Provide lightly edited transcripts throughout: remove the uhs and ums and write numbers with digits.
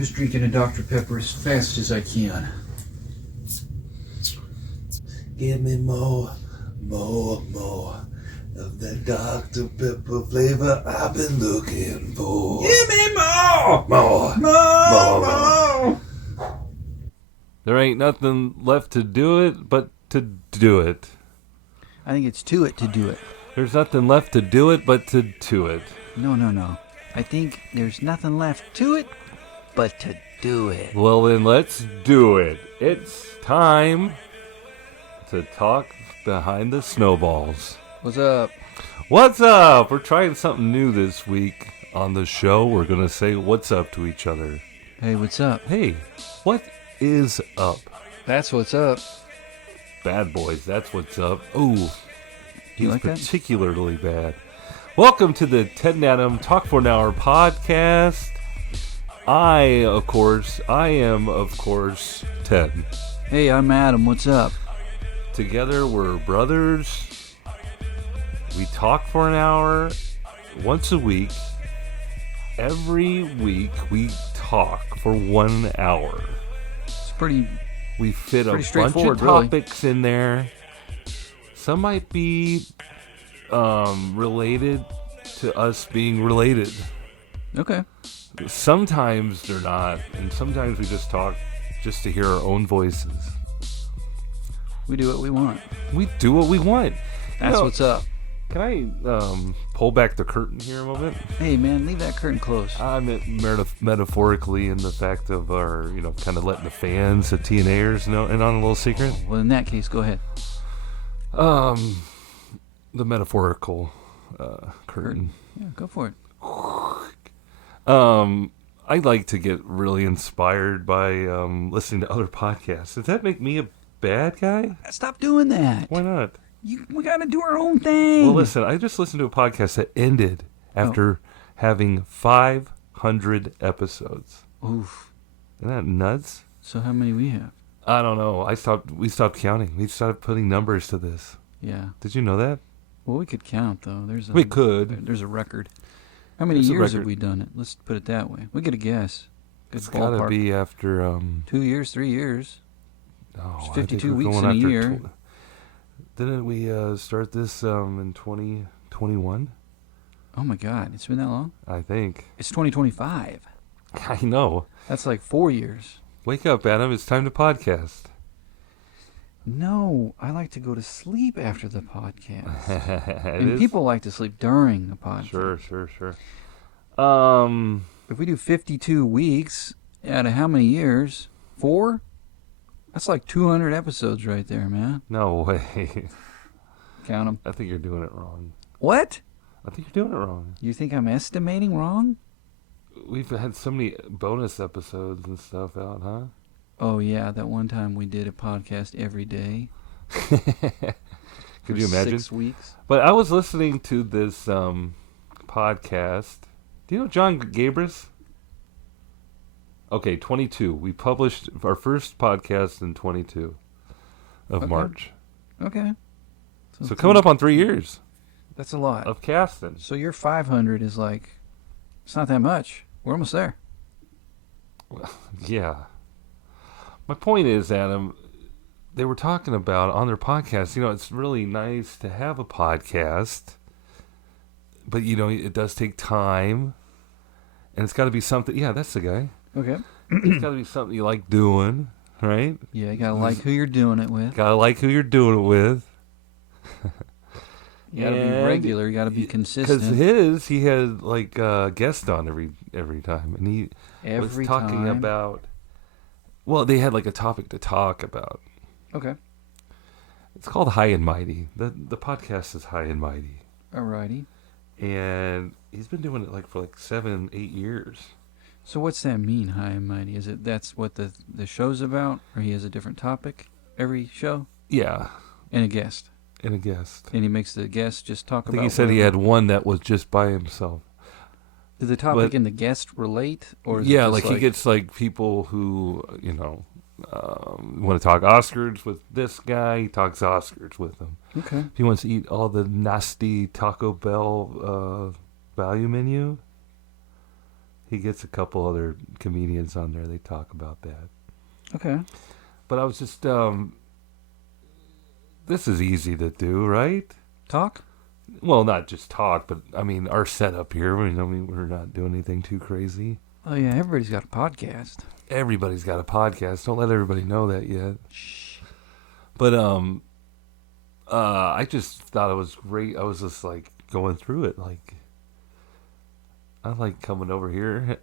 just drinking a Dr. Pepper as fast as I can. Give me more of that Dr. Pepper flavor I've been looking for. Give me more! More! There ain't nothing left to do it but to do it. I think it's to it to do it. There's nothing left to do it but to do it. No. I think there's nothing left to it but to do it. Well, then let's do it. It's time to talk behind the snowballs. What's up? What's up? We're trying something new this week on the show. We're going to say what's up to each other. Hey, what's up? Hey, what is up? That's what's up. Bad boys, that's what's up. Ooh, You he's like that? particularly bad. Welcome to the Ted and Adam Talk for an Hour podcast. I am, of course, Ted. Hey, I'm Adam. What's up? Together, we're brothers. We talk for an hour once a week. Every week, we talk for 1 hour. It's pretty... We fit a bunch of straightforward, really. topics in there. Some might be related to us being related. Okay. Sometimes they're not, and sometimes we just talk just to hear our own voices. We do what we want. We do what we want. That's what's up. Can I pull back the curtain here a moment? Hey, man, leave that curtain closed. I meant metaphorically in the fact of our, kind of letting the fans, the TNAers, know in on a little secret. Well, in that case, go ahead. The metaphorical curtain. Yeah, go for it. I like to get really inspired by listening to other podcasts. Does that make me a bad guy? Stop doing that. Why not? We gotta do our own thing. Well, listen, I just listened to a podcast that ended after having 500 episodes. Oof. Isn't that nuts? So how many we have? I don't know. We stopped counting. We started putting numbers to this. Yeah. Did you know that? Well, we could count, though. We could. There's a record. How many There's a years have record. we done it? Let's put it that way. We get a guess. Good It's got to ballpark. be after... 2 years, 3 years. Oh, There's I 52 think we're weeks going in a after year. Didn't we start this in 2021? Oh, my God. It's been that long? I think. It's 2025. I know. That's like 4 years. Wake up, Adam. It's time to podcast. No, I like to go to sleep after the podcast. It And is- people like to sleep during the podcast. Sure. If we do 52 weeks out of how many years? 4? That's like 200 episodes right there, man. No way. Count them. I think you're doing it wrong. What? I think you're doing it wrong. You think I'm estimating wrong? We've had so many bonus episodes and stuff out, huh? Oh, yeah, that one time we did a podcast every day. Could you imagine? 6 weeks. But I was listening to this podcast. Do you know John Gabris? Okay, 22. We published our first podcast in 22 of Okay. March. Okay. So coming up on 3 years That's a lot. of casting. So your 500 is like, it's not that much. We're almost there. Yeah. My point is, Adam, they were talking about on their podcast, it's really nice to have a podcast, but, it does take time, and it's got to be something. Yeah, that's the guy. Okay. It's got to be something you like doing, right? Yeah, you gotta like who you're doing it with. Got to like who you're doing it with. You gotta be And- regular. You gotta be Because consistent. he had, like, guests on every time, and he Every was talking time. about, well, they had, like, a topic to talk about. Okay. It's called High and Mighty. The podcast is High and Mighty. Alrighty. And he's been doing it for 7-8 years. So what's that mean, high and mighty? Is it that's what the show's about, or he has a different topic every show Yeah, and a guest, and a guest. and he makes the guest just talk I about? think he said he whatever? had one that was just by himself. Does the topic but- and the guest relate, or is it Yeah, just he gets people who want to talk Oscars with this guy. He talks Oscars with them. Okay. If he wants to eat all the nasty Taco Bell value menu, He gets a couple other comedians on there. They talk about that. Okay. But I was just, this is easy to do, right? Talk? Well, not just talk, but I mean, our setup here. We're not doing anything too crazy. Oh, yeah, everybody's got a podcast. Everybody's got a podcast. Don't let everybody know that yet. Shh. But I just thought it was great. I was just like going through it. Like, I like coming over here,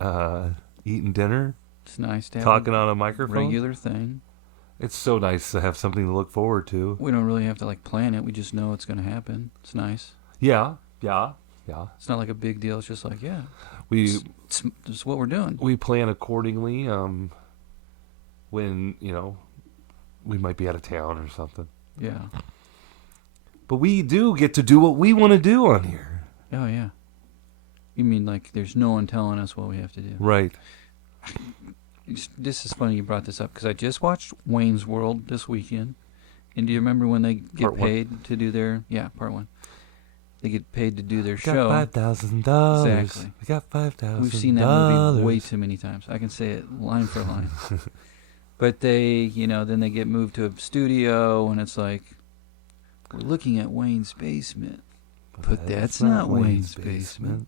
eating dinner, It's nice to have talking a on a microphone. regular thing. It's so nice to have something to look forward to. We don't really have to, like, plan it. We just know it's going to happen. It's nice. Yeah. It's not like a big deal. It's just like, yeah, We it's what we're doing. we plan accordingly. When we might be out of town or something. Yeah. But we do get to do what we want to do on here. Oh, yeah. You mean like there's no one telling us what we have to do? Right. This is funny you brought this up because I just watched Wayne's World this weekend. And do you remember when they get Part one. paid to do their... Yeah, part one. They get paid to do their Got show. $5,000. Exactly. We got $5,000. We've seen that movie way too many times. I can say it line for line. But they, then they get moved to a studio, and it's like, we're looking at Wayne's basement. But that's not Wayne's basement.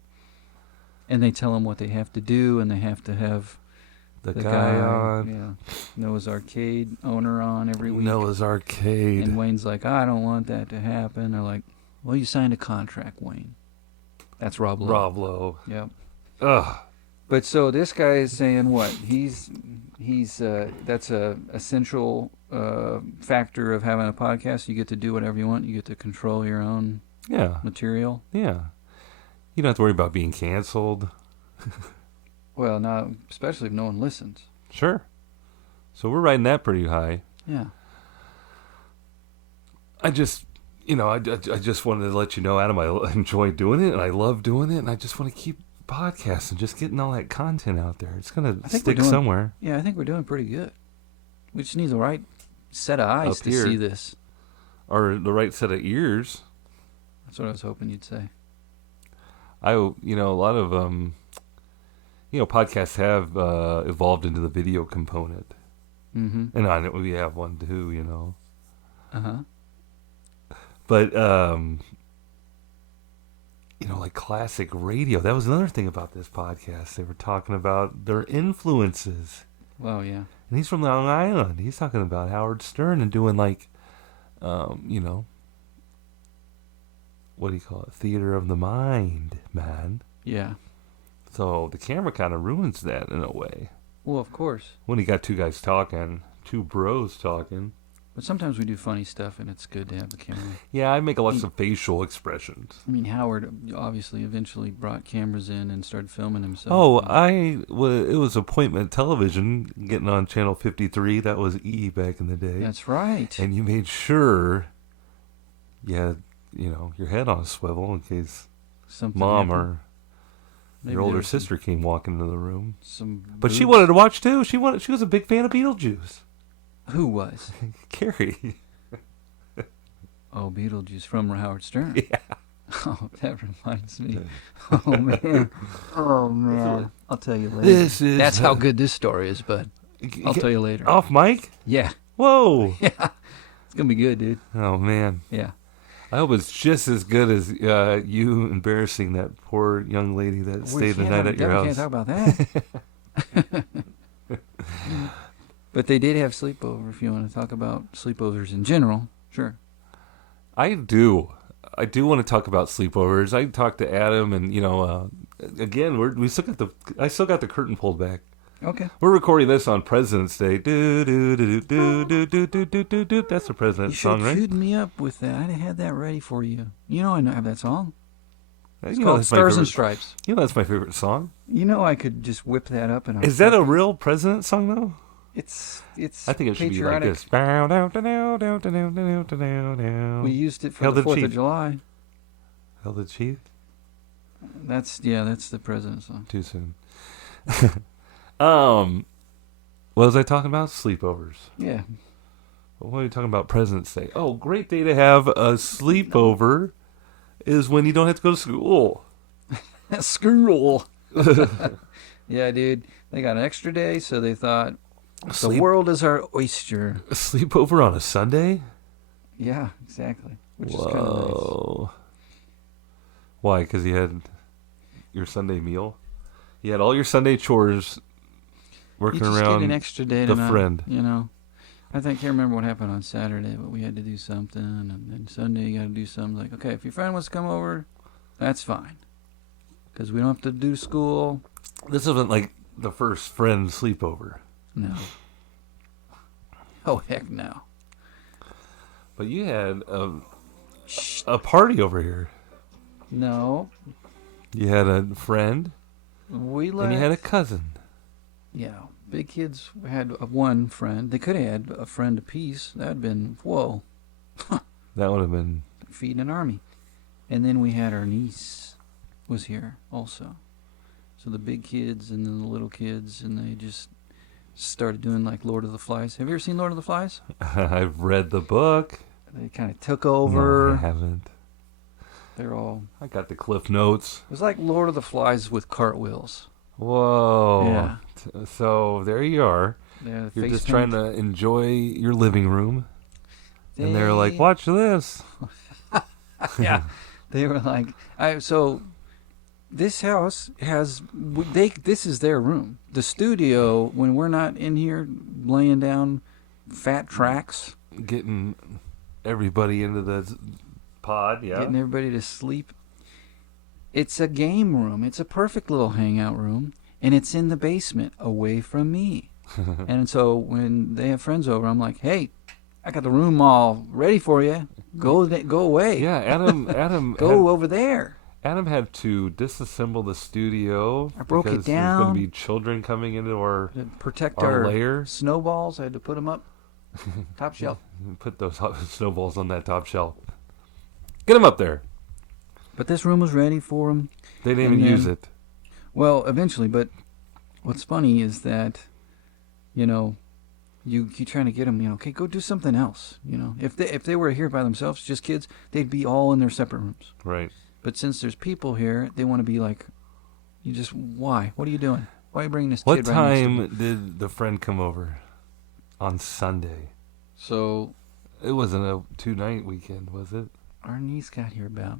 And they tell them what they have to do, and they have to have The guy on. yeah, Noah's Arcade owner on every week. Noah's Arcade. And Wayne's like, I don't want that to happen. They're like, well, you signed a contract, Wayne. That's Rob Lowe. Rob Lowe. Yep. Ugh. But so this guy is saying what? He's that's a essential factor of having a podcast. You get to do whatever you want. You get to control your own Yeah. material. Yeah. You don't have to worry about being canceled. Well, now, especially if no one listens. Sure. So we're riding that pretty high. Yeah. I just, I just wanted to let you know, Adam, I enjoy doing it, and I love doing it, and I just want to keep podcasting, just getting all that content out there. It's going I to think we're stick doing- somewhere. Yeah, I think we're doing pretty good. We just need the right set of eyes Up to here. see this. Or the right set of ears. That's what I was hoping you'd say. A lot of, podcasts have evolved into the video component. Mm-hmm. And on it, we have one too, Uh-huh. But, like classic radio, that was another thing about this podcast. They were talking about their influences. Well, yeah. And he's from Long Island. He's talking about Howard Stern and doing what do you call it? Theater of the mind, man. Yeah. So the camera kind of ruins that in a way. Well, of course. When you got two guys talking, two bros talking. But sometimes we do funny stuff, and it's good to have the camera. Yeah, I make a lot of facial expressions. I mean, Howard obviously eventually brought cameras in and started filming himself. Oh, it was appointment television getting on channel 53. That was E back in the day. That's right. And you made sure you had, your head on a swivel in case Something mom happened. or Maybe your there older was some- sister came walking into the room. Some But she boobs. wanted to watch too. She was a big fan of Beetlejuice. Who was? Carrie. Oh, Beetlejuice from Howard Stern. Yeah. Oh, that reminds me. Oh, man. Oh, man. I'll tell you later. This is That's how good this story is, bud. I'll tell you later. Off mic? Yeah. Whoa. Yeah. It's going to be good, dude. Oh man. Yeah. I hope it's just as good as you embarrassing that poor young lady that stayed the night at your Can't house. talk about that. But they did have sleepover, if you want to talk about sleepovers in general. Sure. I do want to talk about sleepovers. I talked to Adam, and again, I still got the curtain pulled back. Okay. We're recording this on President's Day. Do do do do do do do do do do. That's the You President's should song, have right? queued me up with that. I'd have had that ready for you. I have that song. It's You know called that's my Stars and favorite- Stripes. That's my favorite song. I could just whip that up and Is that a real President song though? It's I think it should be like patriotic. this. Bow, dow, dow, dow, dow, dow, dow, dow, dow, dow. We used it for Hail the the 4th Chief. of July. Hell the Chief. That's the president's song. Too soon. What was I talking about? Sleepovers. Yeah. What were you talking about? President's Day. Oh, great day to have a sleepover is when you don't have to go to school. School. Yeah, dude. They got an extra day, so they thought the Sleep, world is our oyster. sleep over on a Sunday? Yeah, exactly. Which is kind of nice. Whoa. Why? Because you had your Sunday meal? You had all your Sunday chores working You just around get an extra day the tonight, friend. You know, I can't remember what happened on Saturday, but we had to do something, and then Sunday you got to do something. Like, okay, if your friend wants to come over, that's fine, because we don't have to do school. This isn't like the first friend sleepover. No. Oh heck no. But you had a party over here. No, You had a friend, we let. and you had a cousin. Yeah, big kids had one friend. They could have had a friend apiece. That'd been whoa, That would have been... feeding an army. And then we had our niece was here also. So the big kids and then the little kids, and they just started doing like Lord of the Flies. Have you ever seen Lord of the Flies? I've read the book. They kind of took No, I over. haven't. They're all. I got the Cliff Notes. It was like Lord of the Flies with cartwheels. Whoa. Yeah. So there you are. Yeah, You're face just paint. trying to enjoy your living room. And they're like, They- watch this. Yeah, they were like, so this house has this is their room. The studio, when we're not in here laying down fat tracks, Getting everybody into the pod, yeah. getting everybody to sleep. It's a game room. It's a perfect little hangout room, and it's in the basement, away from me. And so when they have friends over, I'm like, hey, I got the room all ready for you. Go away. Yeah, Adam Go over there. Adam had to disassemble the studio I broke it because there's going down. to be children coming into our To protect our our lair. snowballs, I had to put them up top shelf. Put those snowballs on that top shelf. Get them up there. But this room was ready for them. They didn't And even use then- it. Well, eventually. But what's funny is that, you know, you trying to get them. You know, okay, go do something else. You know, if they were here by themselves, just kids, they'd be all in their separate rooms. Right. But since there's people here, they want to be like, you just why? What are you doing? Why are you bringing this What kid right next to me? time did the friend come over? On Sunday. So It wasn't a 2-night weekend, was it? our niece got here about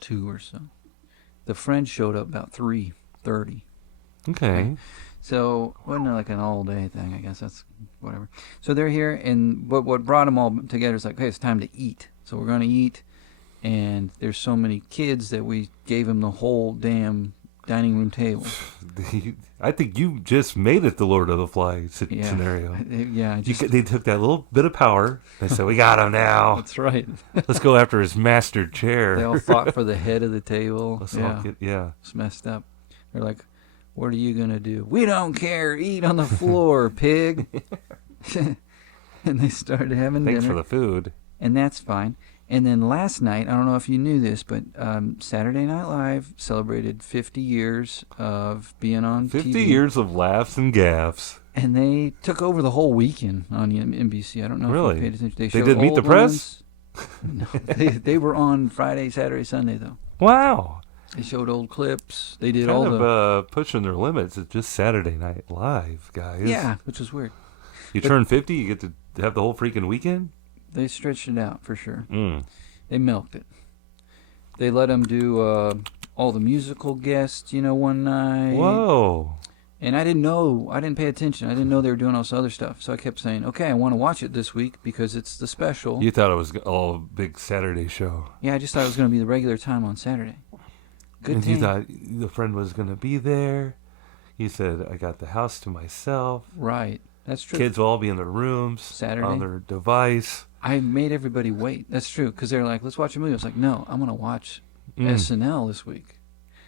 2 or so. The friend showed up about 3:30. Okay. So wasn't like an all day thing. I guess that's whatever. So they're here, and what brought them all together is like, okay, it's time to eat. So we're gonna eat, and there's so many kids that we gave them the whole damn dining room table. I think you just made it the Lord of the Flies Yeah. scenario. Yeah, They took that little bit of power. They said, we got him now. that's right. Let's go after his master chair. They all fought for the head of the table. Let's all Yeah, get, yeah. it's messed up. They're like, what are you gonna do? We don't care. Eat on the floor, pig. And they started having Thanks dinner. for the food. And that's fine. And then last night, I don't know if you knew this, but Saturday Night Live celebrated 50 years of being on 50 TV. years of laughs and gaffs. And they took over the whole weekend on NBC. I don't know Really? if you paid attention. They showed did Meet the old Press? ones. No, they were on Friday, Saturday, Sunday, though. Wow. They showed old clips. They did Kind all of the... pushing their limits. It's just Saturday Night Live, guys. Yeah, which was weird. You turn 50, you get to have the whole freaking weekend? They stretched it out, for sure. Mm. They milked it. They let them do all the musical guests, one night. Whoa. And I didn't know, I didn't pay attention. I didn't know they were doing all this other stuff. So I kept saying, okay, I want to watch it this week because it's the special. You thought it was all a big Saturday show. Yeah, I just thought it was going to be the regular time on Saturday. Good And thing. you thought the friend was going to be there. You said, I got the house to myself. Right. That's true. Kids will all be in their rooms. Saturday? On their device. I made everybody wait. That's true. Because they're like, let's watch a movie. I was like, no, I'm going to watch SNL this week.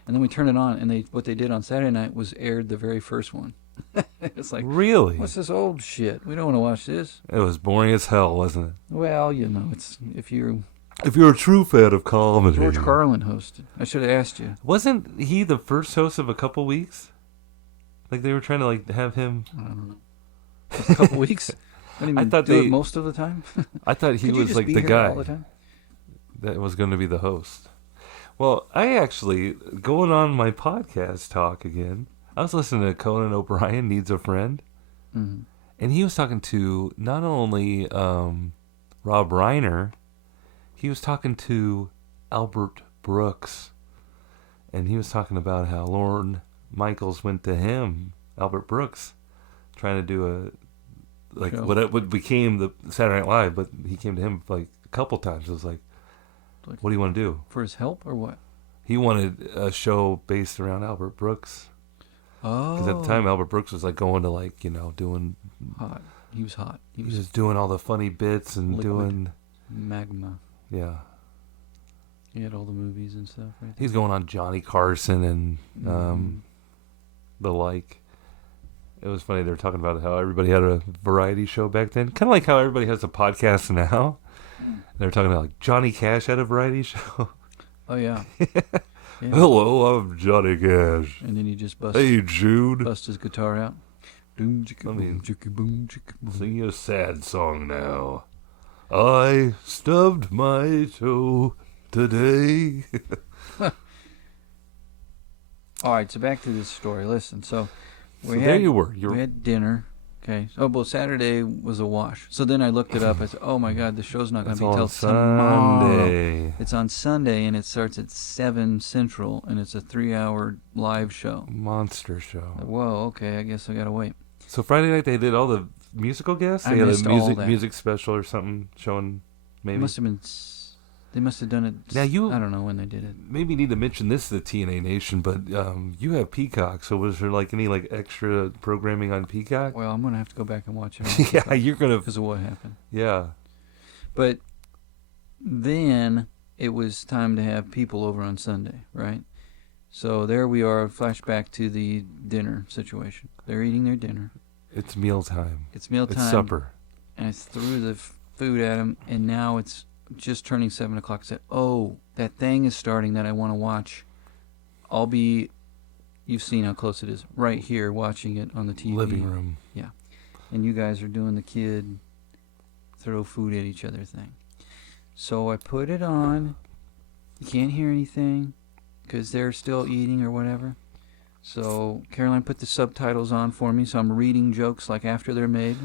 And then we turned it on, and what they did on Saturday night was aired the very first one. It's like, Really? what's this old shit? We don't want to watch this. It was boring as hell, wasn't it? Well, it's if you're If you're a true fan of comedy. George Carlin hosted. I should have asked you. Wasn't he the first host of a couple weeks? Like they were trying to have him. I don't know. A couple weeks. I didn't I even thought do it they- most of the time. I thought he Could you was just like be the here guy all the time? that was going to be the host. Well, I actually, going on my podcast talk again, I was listening to Conan O'Brien Needs a Friend, Mm-hmm. and he was talking to not only Rob Reiner, he was talking to Albert Brooks, and he was talking about how Lorne Michaels went to him, Albert Brooks, trying to do Show. what became the Saturday Night Live, but he came to him like a couple times. It was like, Like- what do you want to do? For his help or what? He wanted a show based around Albert Brooks. Oh. Because at the time, Albert Brooks was like going to like, doing, Hot. He was hot. He he was was doing all the funny bits and Liquid. doing, magma. yeah. He had all the movies and stuff, right? He's going on Johnny Carson and Mhm. the like. It was funny. They were talking about how everybody had a variety show back then. Kind of like how everybody has a podcast now. They were talking about like Johnny Cash had a variety show. Oh, yeah. Yeah. Hello, I'm Johnny Cash. And then he just Hey, Jude. bust his guitar out. Boom, chicka, I mean, boom, chicka, boom, chicka, boom. Sing you a sad song now. I stubbed my toe today. All right, so back to this story. Listen, so So there you were. we had dinner. Okay. Oh, well, Saturday was a wash. So then I looked it up. I said, oh, my God, the show's not going That's to be on till tomorrow. Sunday. It's on Sunday, and it starts at 7 Central, and it's a 3-hour live show. Monster show. Whoa, okay, I guess I got to wait. So Friday night they did all the musical guests. I They had missed a all that. music special or something showing. Maybe It must have been... They must have done it... Now you- I don't know when they did it. maybe need to mention this to the TNA Nation, but you have Peacock. So was there like any like extra programming on Peacock? Well, I'm going to have to go back and watch it. Yeah, you're gonna. Because of what happened. Yeah, But then it was time to have people over on Sunday, right? So there we are, flashback to the dinner situation. They're eating their dinner. it's mealtime. It's mealtime. It's supper. And I threw the food at them, and now it's just turning 7 o'clock. I said, oh, that thing is starting that I want to watch. I'll be, you've seen how close it is, right here watching it on the TV. Living room. And you guys are doing the kid throw food at each other thing. So I put it on. You can't hear anything because they're still eating or whatever. So Caroline put the subtitles on for me, so I'm reading jokes like after they're made.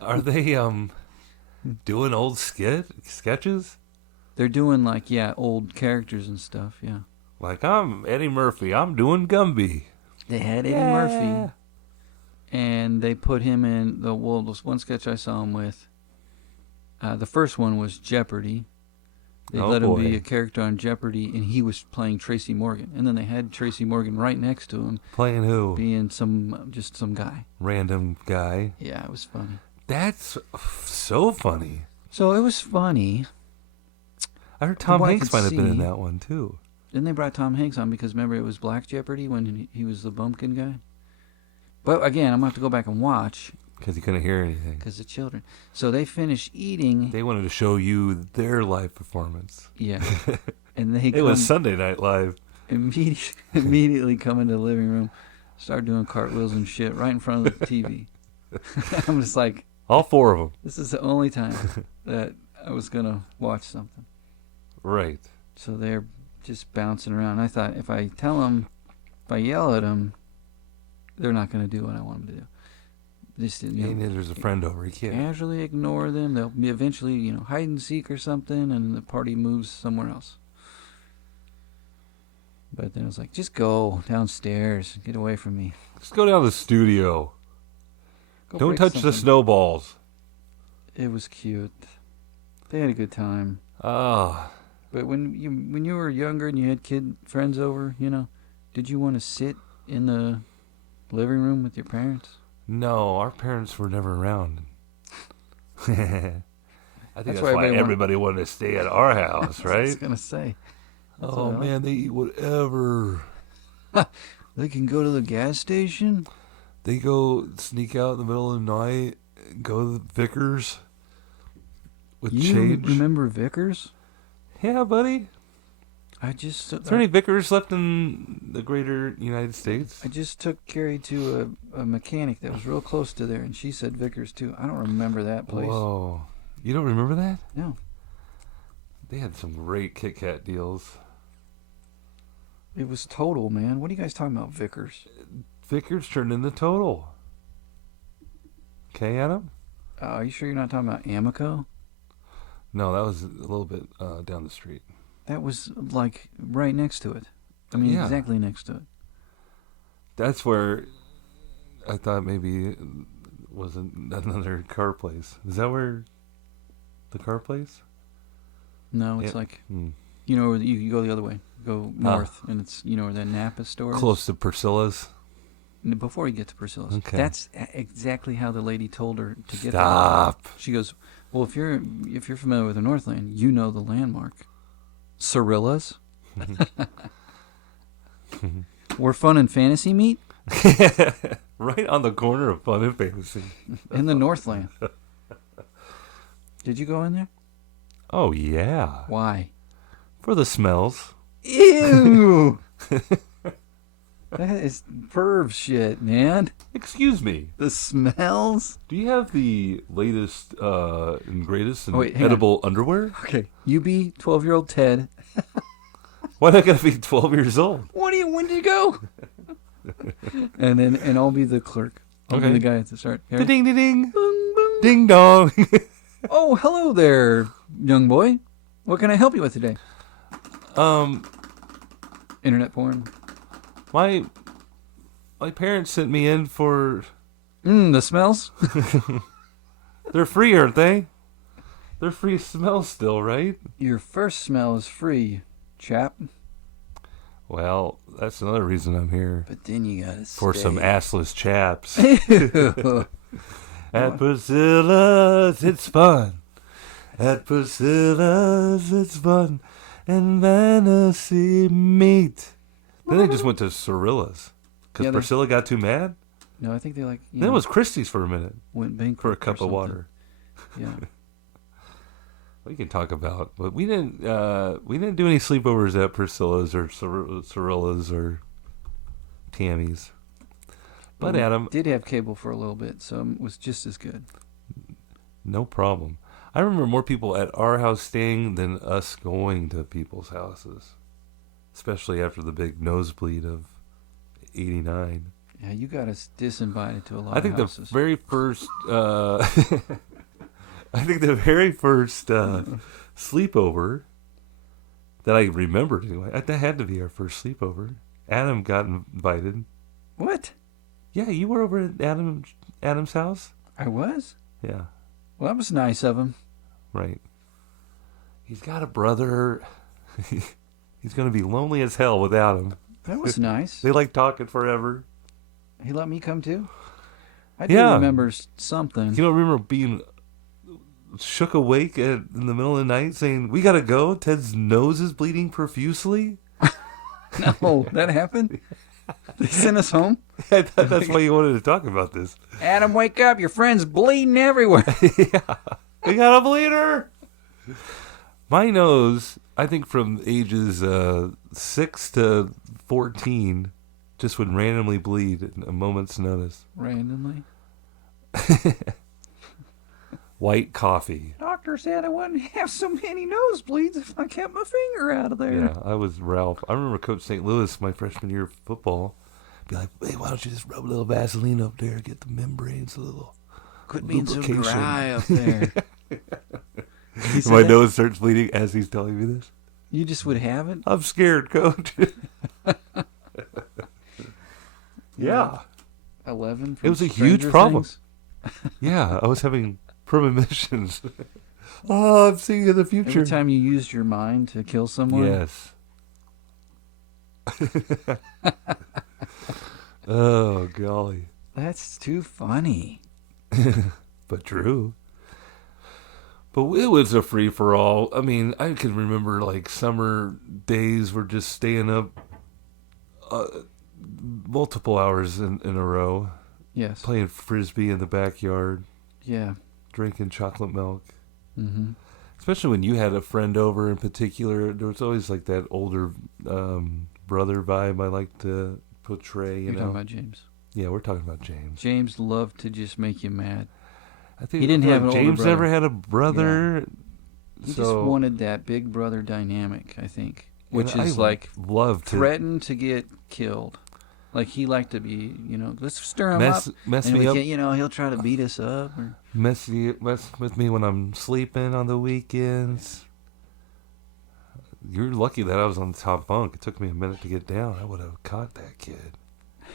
Are they doing old sketches? They're doing like, yeah, old characters and stuff, yeah. Like I'm Eddie Murphy. I'm doing Gumby. They had Eddie Murphy, and they put him in the one sketch I saw him with. The first one was Jeopardy. They Oh, let him be boy. a character on Jeopardy, and he was playing Tracy Morgan. And then they had Tracy Morgan right next to him, Playing who? being some guy. Random guy. Yeah, it was funny. That's so funny. So it was funny. I heard Tom what I Hanks could might have been in see- that one too. Then they brought Tom Hanks on because remember it was Black Jeopardy when he was the bumpkin guy. But again, I'm gonna have to go back and watch Because he couldn't hear anything. because the children. So they finished eating. They wanted to show you their live performance. Yeah, and they It was Sunday Night Live. immediately come into the living room, start doing cartwheels and shit right in front of the TV. I'm just like, All four of them. this is the only time that I was gonna watch something. Right. So they're just bouncing around. I thought if I yell at them, they're not gonna do what I want them to do. Just There's a friend over. He can't. casually ignore them. They'll be eventually, hide and seek or something, and the party moves somewhere else. But then I was like, just go downstairs, get away from me. Just go down to the studio. Go Don't break touch the something. snowballs. It was cute. They had a good time. Ah, But when you were younger and you had kid friends over, did you want to sit in the living room with your parents? no, our parents were never around. I think that's why why everybody everybody wanted to stay at our house, I was right? gonna say. That's Oh what I like. man, they eat whatever. They can go to the gas station. They go sneak out in the middle of the night, go to the Vickers with You change. remember Vickers? Yeah, buddy. I just Is there any Vickers left in the greater United States? I just took Carrie to a mechanic that was real close to there, and she said Vickers too. I don't remember that place. Whoa. You don't remember that? No. They had some great Kit Kat deals. It was Total, man. What are you guys talking about, Vickers? Vickers turned into Total. Okay, Adam? Are you sure you're not talking about Amico? No, that was a little bit down the street. That was like right next to it. I mean, Yeah. exactly next to it. That's where I thought maybe it was another car place. Is that where the car place? No, it's Yeah. like, Hmm. you know, you go the other way. Go north, and it's, you know, where the Napa store is. Close to Priscilla's. Before you get to Priscilla's. Okay. That's exactly how the lady told her to get Stop. there. She goes, well, if you're familiar with the Northland, you know the landmark. Cirilla's. Where fun and fantasy meet? Right on the corner of Fun and Fantasy. In the Northland. Did you go in there? Oh, yeah. Why? For the smells. Ew! That is perv shit, man. Excuse me. The smells? Do you have the latest and greatest and Oh, wait, hang on. edible underwear? Okay. You be 12-year-old Ted. Why not gotta be 12 years old? When did you go? and I'll be the clerk. I'll Okay. be the guy at the start. Here. Ding ding ding. Boom, boom. Ding dong. Oh, hello there, young boy. What can I help you with today? Internet porn. My parents sent me in for. The smells? They're free, aren't they? They're free smells still, right? Your first smell is free, chap. Well, that's another reason I'm here. But then you gotta For some stay. assless chaps. Ew. At Priscilla's, it's fun. At Priscilla's, it's fun. And fantasy meet. Then they just went to Cirilla's. Because Yeah, they- Priscilla got too mad? No, I think they like. Then it was Christie's for a minute. went bankrupt For a or cup of something. water. Yeah. We can talk about, but we didn't do any sleepovers at Priscilla's or Cirilla's or Tammy's. But we Adam, did have cable for a little bit, so it was just as good. no problem. I remember more people at our house staying than us going to people's houses, especially after the big nosebleed of '89. Yeah, you got us disinvited to a lot I think of the houses. very first, sleepover that I remembered anyway. That had to be our first sleepover. Adam got invited. What? Yeah, you were over at Adam's house. I was? Yeah, Well, that was nice of him. right. He's got a brother. He's going to be lonely as hell without him. That was nice. They like talking forever. He let me come too? I do Yeah. remember something. You don't remember being shook awake in the middle of the night saying, "We gotta go. Ted's nose is bleeding profusely." No, that happened? They sent us home? I thought that's why you wanted to talk about this. Adam, wake up. Your friend's bleeding everywhere. We got a bleeder. My nose, I think from ages 6 to 14, just would randomly bleed at a moment's notice. Randomly. White coffee. Doctor said I wouldn't have so many nosebleeds if I kept my finger out of there. Yeah, I was Ralph. I remember Coach St. Louis, my freshman year of football, be like, "Hey, why don't you just rub a little Vaseline up there, get the membranes a little." Quit being so lubrication." dry up there. He said My that? nose starts bleeding as he's telling me this. You just would have it? I'm scared, Coach. Yeah. 11 from It was a Stranger huge problem. Things? Yeah, I was having premonitions. Oh, I'm seeing in the future. Every time you used your mind to kill someone? Yes. Oh, golly. That's too funny. But true. But it was a free for all. I mean, I can remember like summer days were just staying up multiple hours in a row, Yes. playing frisbee in the backyard, Yeah. drinking chocolate milk. Mm-hmm. Especially when you had a friend over in particular, there was always like that older brother vibe I like to portray. You're talking about James. Yeah, we're talking about James. James loved to just make you mad. I think He didn't have an older James brother. never had a brother. He so, just wanted that big brother dynamic, I think, which and is I like love to. threaten to get killed. Like he liked to be, let's stir him up. Mess And me up. he'll try to beat us up. Or, Mess with me when I'm sleeping on the weekends. You're lucky that I was on the top bunk. It took me a minute to get down. I would have caught that kid.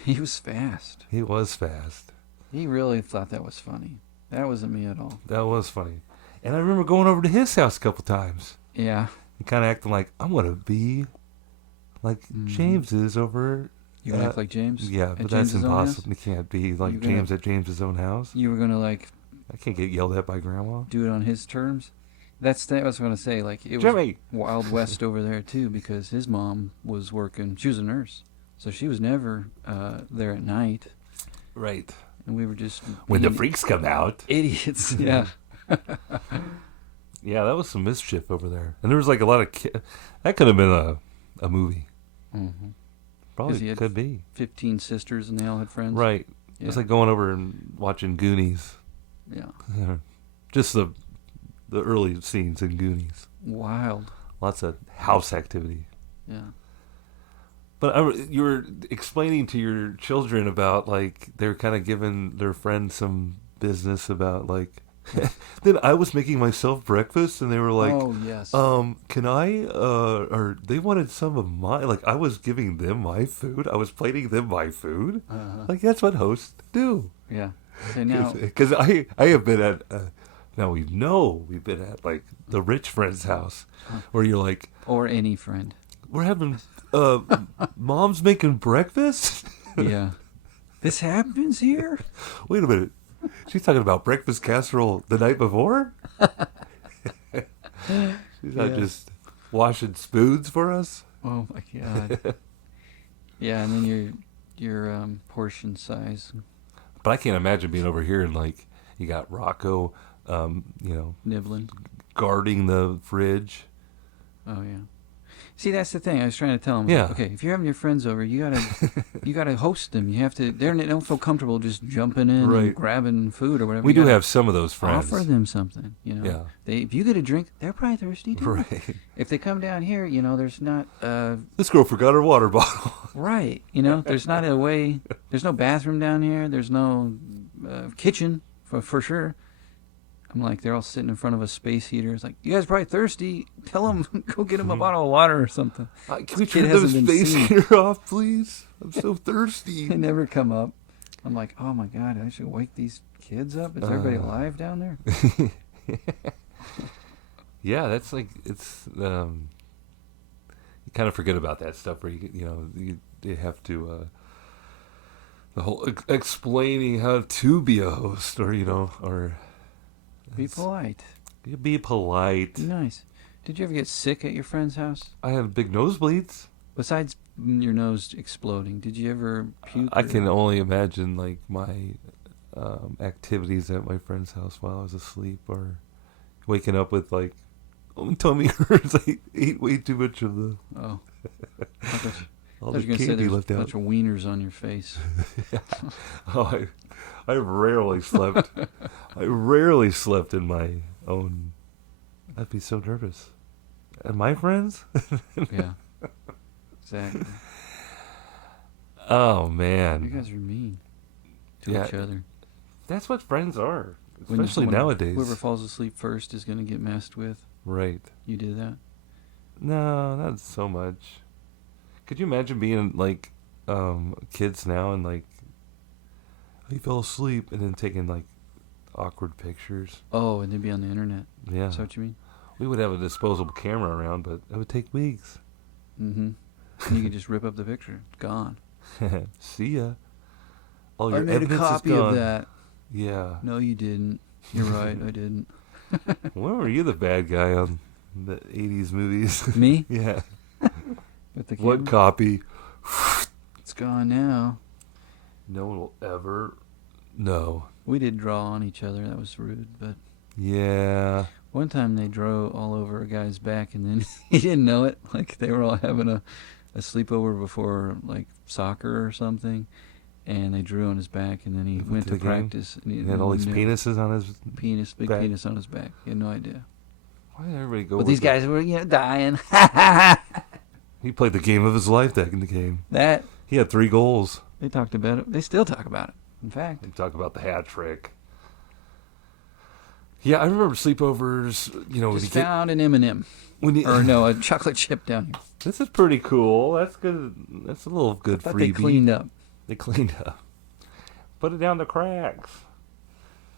he was fast. He was fast. He really thought that was funny. That wasn't me at all. That was funny. And I remember going over to his house a couple times Yeah. and kind of acting like I'm going to be like James is over. You gonna act like James? Yeah, at but that's James's own house? impossible. You can't be like You're gonna- James at James's own house. You were gonna I can't get yelled at by Grandma. do it on his terms. That was what I was gonna say. Like it was Jimmy! Wild West over there too, because his mom was working. She was a nurse, so she was never there at night, Right. and we were just When the being freaks come out. idiots. Yeah. Yeah, that was some mischief over there. And there was like a lot of that could have been a movie. hmm Probably he had could be. 15 sisters, and they all had friends. Right. Yeah. It's like going over and watching Goonies. Yeah. Just the early scenes in Goonies. Wild. Lots of house activity. Yeah. But you were explaining to your children about like they're kind of giving their friend some business about like. Then I was making myself breakfast, and they were like, oh yes. Can I, or they wanted some of my, like, I was giving them my food. I was plating them my food. Uh-huh. Like, that's what hosts do. Yeah. So now, Because I have been at, now we've been at, like, the rich friend's house, where you're like, or any friend. we're having, mom's making breakfast? Yeah. This happens here? Wait a minute. She's talking about breakfast casserole the night before? She's not Yeah. just washing spoons for us? Oh my god. Yeah, and then your portion size, But I can't imagine being over here and like you got Rocco, nibbling. guarding the fridge. Oh yeah. See, that's the thing. I was trying to tell him. Yeah. Okay, if you're having your friends over, you gotta host them. You have to. They don't feel comfortable just jumping in Right. and grabbing food or whatever. We You do gotta have some of those friends. offer them something. Yeah. If you get a drink, they're probably thirsty too. Right. If they come down here, there's not This girl forgot her water bottle. right. There's not a way. There's no bathroom down here. There's no kitchen for sure. I'm like, they're all sitting in front of a space heater. It's like, you guys are probably thirsty. Tell them, go get them a bottle of water or something. Can we Kid turn the hasn't been space seen. heater off, please? I'm so thirsty. They never come up. I'm like, oh my god, I should wake these kids up. Is everybody alive down there? Yeah, that's like it's. You kind of forget about that stuff where you have to. The whole explaining how to be a host, or Be polite. be polite. Be nice. Did you ever get sick at your friend's house? I had big nosebleeds. Besides your nose exploding, did you ever puke? I or- can only imagine like my activities at my friend's house while I was asleep, or waking up with like tummy hurts. I ate way too much of the Oh. I thought all you the were going to say candy there's a left out. bunch of wieners on your face. Oh, I rarely slept. I rarely slept in my own. I'd be so nervous. And my friends? Yeah. Exactly. Oh You man, guys are mean to Yeah. each other. that's what friends are, When especially someone- nowadays. Whoever falls asleep first is going to get messed with. Right. You did that? No, not so much. Could you imagine being like kids now and like he fell asleep and then taking like awkward pictures? Oh, and they'd be on the internet. Yeah. Is that what you mean? We would have a disposable camera around, but it would take weeks. Mm-hmm. And you could just rip up the picture. Gone. See ya. All your I made a evidence copy is gone. of that. Yeah. No, you didn't. You're right. I didn't. When were you the bad guy on the 80s movies? Me? Yeah. With the What camera? copy? It's gone now. No one will ever know. We did draw on each other. That was rude. But Yeah. one time they drew all over a guy's back, and then he didn't know it. Like they were all having a sleepover before like soccer or something, and they drew on his back, and then he Went went to to the game? practice. And He had all these knew- penises on his. big back. penis on his back. He had no idea. Why did everybody go? But with these the- guys were dying. He played the game of his life that in the game. That He had 3 goals. They talked about it. They still talk about it. In fact, They talk about the hat trick. Yeah, I remember sleepovers. You know, when just you get, found an M&M. when you, Or no, a chocolate chip down here. this is pretty cool. That's good. That's a little good Thought freebie. they cleaned up. They cleaned up. Put it down the cracks.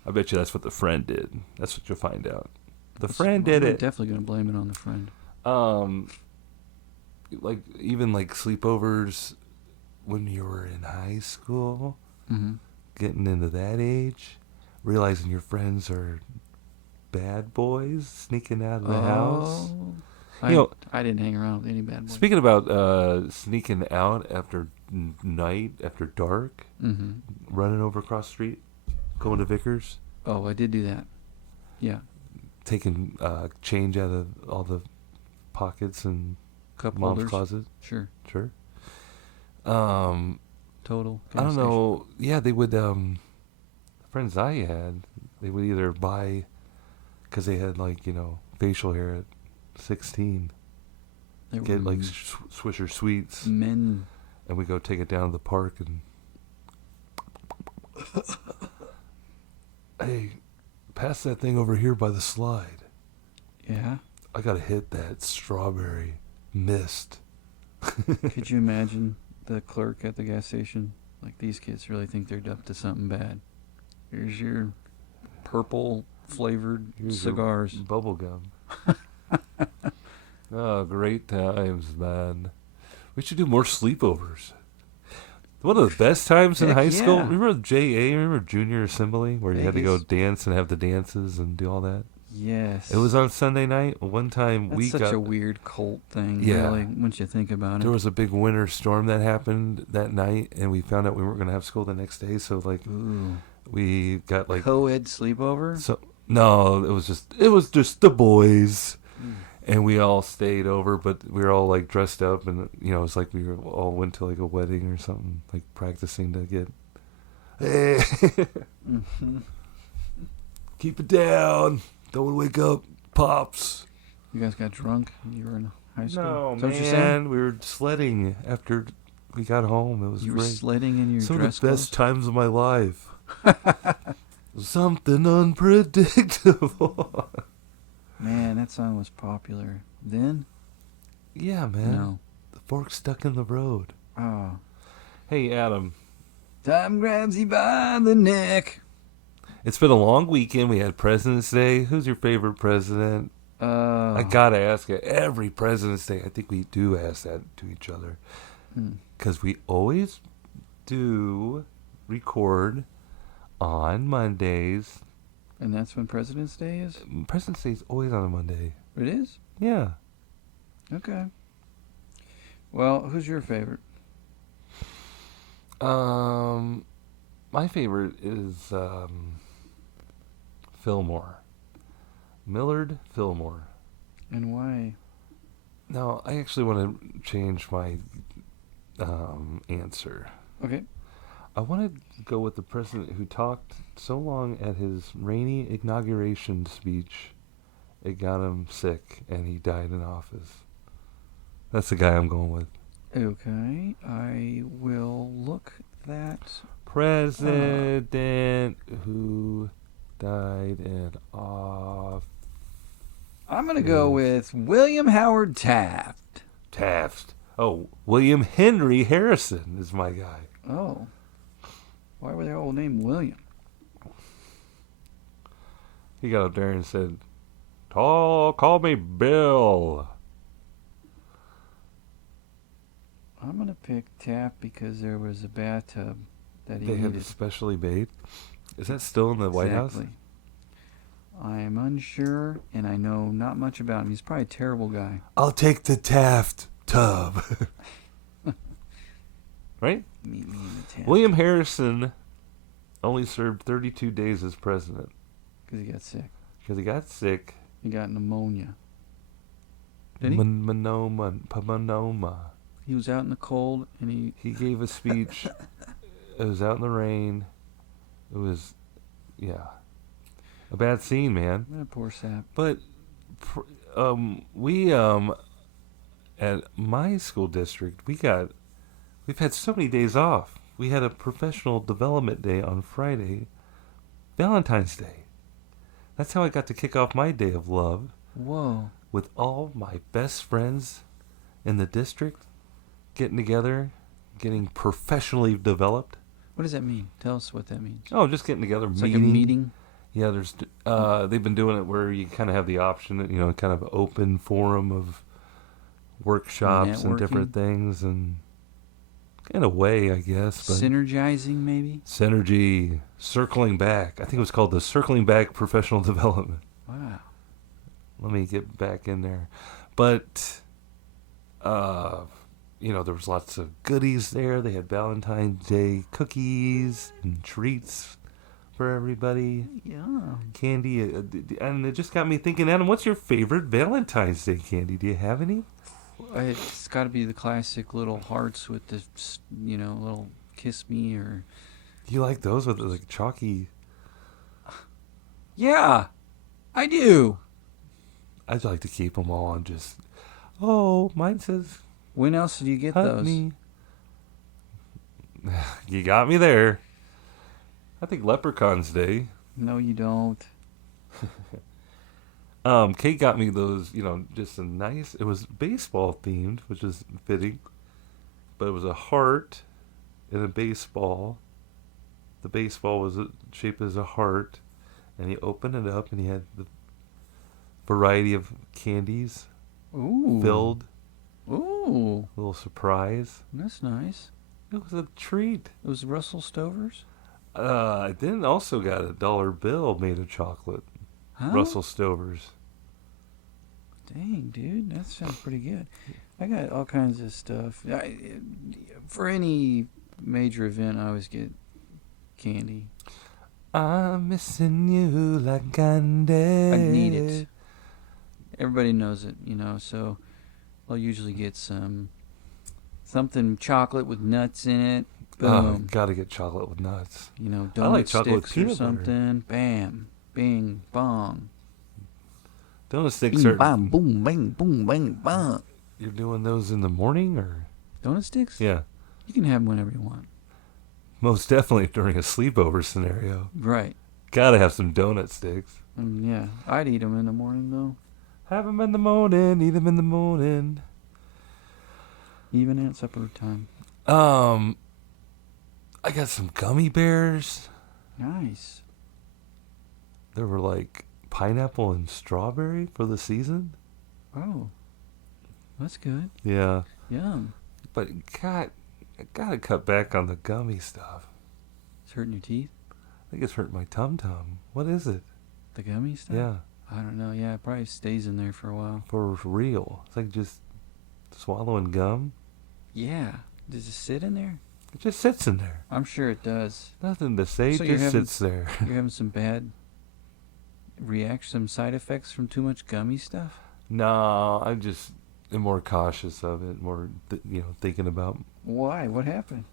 I bet you that's what the friend did. That's what you'll find out. The friend did I'm it. definitely going to blame it on the friend. Like even like sleepovers when you were in high school, Mm-hmm. getting into that age, realizing your friends are bad boys sneaking out of the house. I, You know- I didn't hang around with any bad boys. Speaking about sneaking out after night, after dark, Mm-hmm. running over across the street, going to Vickers, Oh, I did do that. Yeah. taking change out of all the pockets and Cup mom's holders. closet. Sure. Sure. Total. I don't gas know. Yeah, they would. Friends I had, they would either buy, because they had like facial hair at 16, station. They get were like Swisher Sweets, men. and we go take it down to the park and. Hey, pass that thing over here by the slide. Yeah. I gotta hit that strawberry mist. Could you imagine the clerk at the gas station? Like, these kids really think they're up to something bad. Here's your purple flavored Here's your cigars. Bubble gum. Oh, great times, man. We should do more sleepovers. One of the best times in Heck high school. yeah. Remember JA? Remember junior assembly where you had to go Vegas. dance and have the dances and do all that? Yes. It was on Sunday night. One time That's we such got a weird cult thing, Yeah. really, once you think about there it. was a big winter storm that happened that night, and we found out we weren't going to have school the next day. So like Ooh. we got like Co-ed sleepover? so no, it was just the boys. Mm. And we all stayed over, but we were all like dressed up, and it was like we were all went to like a wedding or something, like practicing to get. Hey, Mhm. keep it down! Don't wake up, pops. You guys got drunk? You were in high school? No, Is that what you're saying? man, we were sledding after we got home. It was You were great. sledding in your Some dress of the best clothes? times of my life. Something unpredictable. Man, that song was popular. Then? Yeah, man. No. The fork's stuck in the road. Oh. Hey, Adam. Time grabs you by the neck. It's been a long weekend. We had President's Day. Who's your favorite president? I gotta ask it. Every President's Day, I think we do ask that to each other. Because we always do record on Mondays. And that's when President's Day is? President's Day is always on a Monday. It is? Yeah. Okay. Well, who's your favorite? My favorite is Fillmore. Millard Fillmore. And why? Now, I actually want to change my answer. Okay. I want to go with the president who talked so long at his rainy inauguration speech, it got him sick, and he died in office. That's the guy I'm going with. Okay. I will look that. President who died in office. I'm going to go with William Howard Taft. Taft. Oh, William Henry Harrison is my guy. Oh. Why were they all named William? He got up there and said, call me Bill. I'm going to pick Taft because there was a bathtub that he They had needed. specially made. Is that still in the White House? Exactly. I am unsure, and I know not much about him. He's probably a terrible guy. I'll take the Taft tub. Right? Meet me in the Taft. William Harrison only served 32 days as president Because he got sick. because he got sick. He got pneumonia. Did he? Monoma. He was out in the cold, and He gave a speech. It was out in the rain. It was, yeah, a bad scene, man. poor sap. But we at my school district, we got We've had so many days off. We had a professional development day on Friday, Valentine's Day. That's how I got to kick off my day of love Whoa. with all my best friends in the district getting together, getting professionally developed. What does that mean? Tell us what that means. Oh, just getting together, It's like a meeting. Yeah, they've been doing it where you kind of have the option, kind of open forum of workshops and different Networking. things, and in a way, I guess. But Synergizing, maybe? Synergy, circling back. I think it was called the Circling Back Professional Development. Wow. Let me get back in there. But, there was lots of goodies there. They had Valentine's Day cookies and treats for everybody. Yeah. Candy. And it just got me thinking, Adam, what's your favorite Valentine's Day candy? Do you have any? It's got to be the classic little hearts with the, little kiss me or... You like those with like chalky? Yeah, I do. I'd like to keep them all and just... Oh, mine says... When else do you get Hug those? me. You got me there. I think Leprechaun's Day. No, you don't. Kate got me those, just a nice... It was baseball themed, which is fitting. But it was a heart and a baseball. The baseball was shaped as a heart. And you open it up and you had the variety of candies Ooh. filled. Ooh. A little surprise. That's nice. It was a treat. It was Russell Stover's? I then also got a dollar bill made of chocolate. Huh? Russell Stover's. Dang, dude. That sounds pretty good. I got all kinds of stuff. For any major event, I always get candy. I'm missing you like candy. I need it. Everybody knows it, so I'll usually get something chocolate with nuts in it. Boom. Gotta get chocolate with nuts. Donut I like chocolate with sticks or peanut butter. something. Bam. Bing. Bong. Donut sticks Bing, are... bam, boom, bang, boom, bang, bang. You're doing those in the morning, or... Donut sticks? Yeah. You can have them whenever you want. Most definitely during a sleepover scenario. Right. Gotta have some donut sticks. Yeah. I'd eat them in the morning, though. Have them in the morning, eat them in the morning. Even at supper time. I got some gummy bears. Nice. There were like pineapple and strawberry for the season. Oh. That's good. Yeah. Yum. But God, I gotta cut back on the gummy stuff. It's hurting your teeth? I think it's hurting my tum-tum. What is it? The gummy stuff? Yeah, I don't know. Yeah, it probably stays in there for a while. for real. It's like just swallowing gum. Yeah. Does it sit in there? It just sits in there. I'm sure it does. Nothing to say, So it you're just having- sits there. You're having some bad some side effects from too much gummy stuff? No, I just am more cautious of it, more, thinking about... Why? What happened?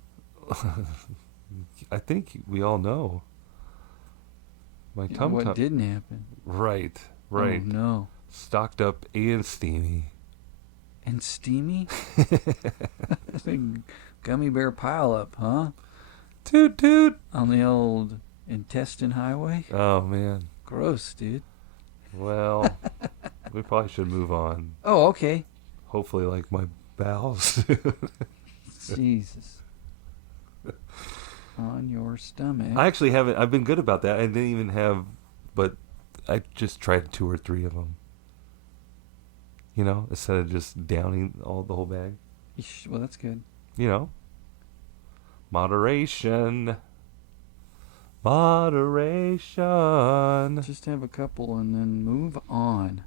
I think we all know. My tum-tum... What didn't happen? Right. Oh, no. Stocked up and steamy. And steamy? Big gummy bear pile up, huh? Toot toot. On the old intestine highway? Oh, man. Gross, dude. Well, we probably should move on. Oh, okay. Hopefully, like my bowels. Jesus. On your stomach. I actually haven't. I've been good about that. I didn't even have, but I just tried 2 or 3 of them. Instead of just downing the whole bag. Well, that's good. Moderation. Moderation. Just have a couple and then move on.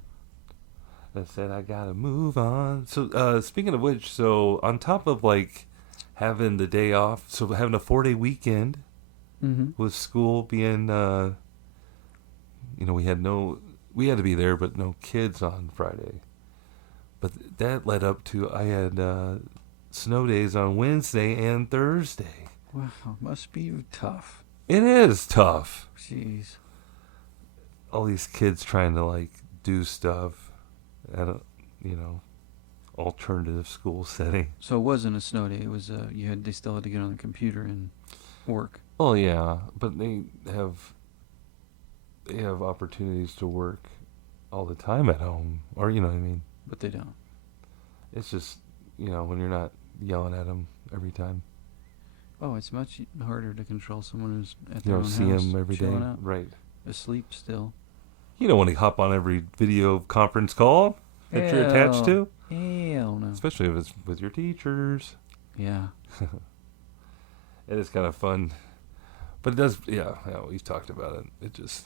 I said I gotta move on. So, speaking of which, so on top of like having the day off, so having a 4-day weekend Mm-hmm. with school being, we had to be there, but no kids on Friday. But that led up to I had snow days on Wednesday and Thursday. Wow, must be tough. It is tough. Jeez. All these kids trying to like do stuff at alternative school setting. So it wasn't a snow day. It was they still had to get on the computer and work. Oh yeah, but they have opportunities to work all the time at home, or you know what I mean. But they don't. It's just when you're not yelling at them every time. Oh, it's much harder to control someone who's at You their don't own see house, them every day, chilling out, right? asleep still. You don't want to hop on every video conference call that you're attached to, Hell no. especially if it's with your teachers. Yeah. It is kind of fun, but it does. Yeah, we've talked about it. It just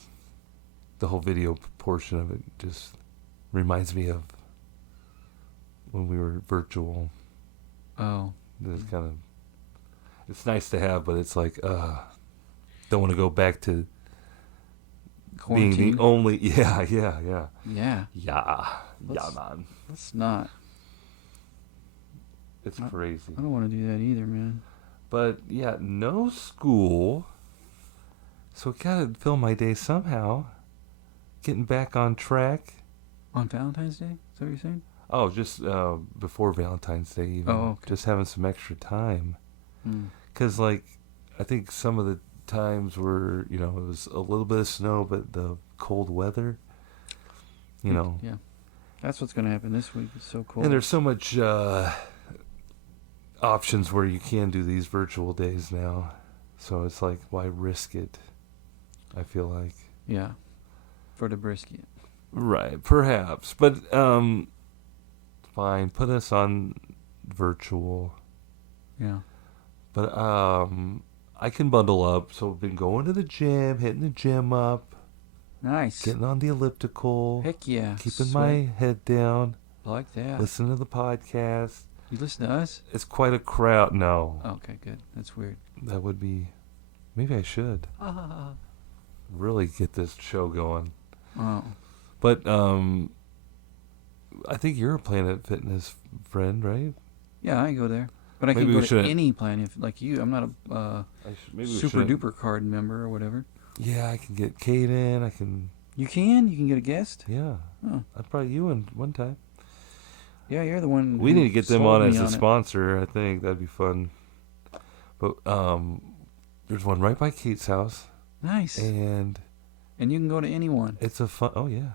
the whole video portion of it just reminds me of when we were virtual. Oh. It's kind of nice to have, but it's like don't want to go back to Quarantine. being the only. Yeah, Yeah. man. Let's not. It's crazy. I don't want to do that either, man. But yeah, no school. So gotta fill my day somehow. Getting back on track. On Valentine's Day? Is that what you're saying? Oh, just before Valentine's Day even. Oh, okay. Just having some extra time. Hmm. Because, like, I think some of the times were, it was a little bit of snow, but the cold weather, Yeah. That's what's going to happen this week. It's so cold. And there's so much options where you can do these virtual days now. So it's like, why risk it? I feel like. Yeah. For the brisket. Right, perhaps. But, fine. Put us on virtual. Yeah. But I can bundle up. So I've been going to the gym, hitting the gym up, Nice. getting on the elliptical, Heck yeah. keeping Sweet. my head down, I like that. listening to the podcast. You listen to us? It's quite a crowd. No, Okay, good. That's weird. that would be. Maybe I should Oh. really get this show going. Oh. But I think you're a Planet Fitness friend, right? Yeah, I go there. But I Maybe can we go to shouldn't- any plan if, like you. I'm not a Maybe we super shouldn't- duper card member or whatever. Yeah, I can get Kate in. I can. You can? You can get a guest? Yeah, Oh. I'd probably you in one time. Yeah, you're the one. We who need to get them sold on me as a it. sponsor. I think that'd be fun. But there's one right by Kate's house, Nice. and And you can go to anyone. it's a fun. Oh yeah,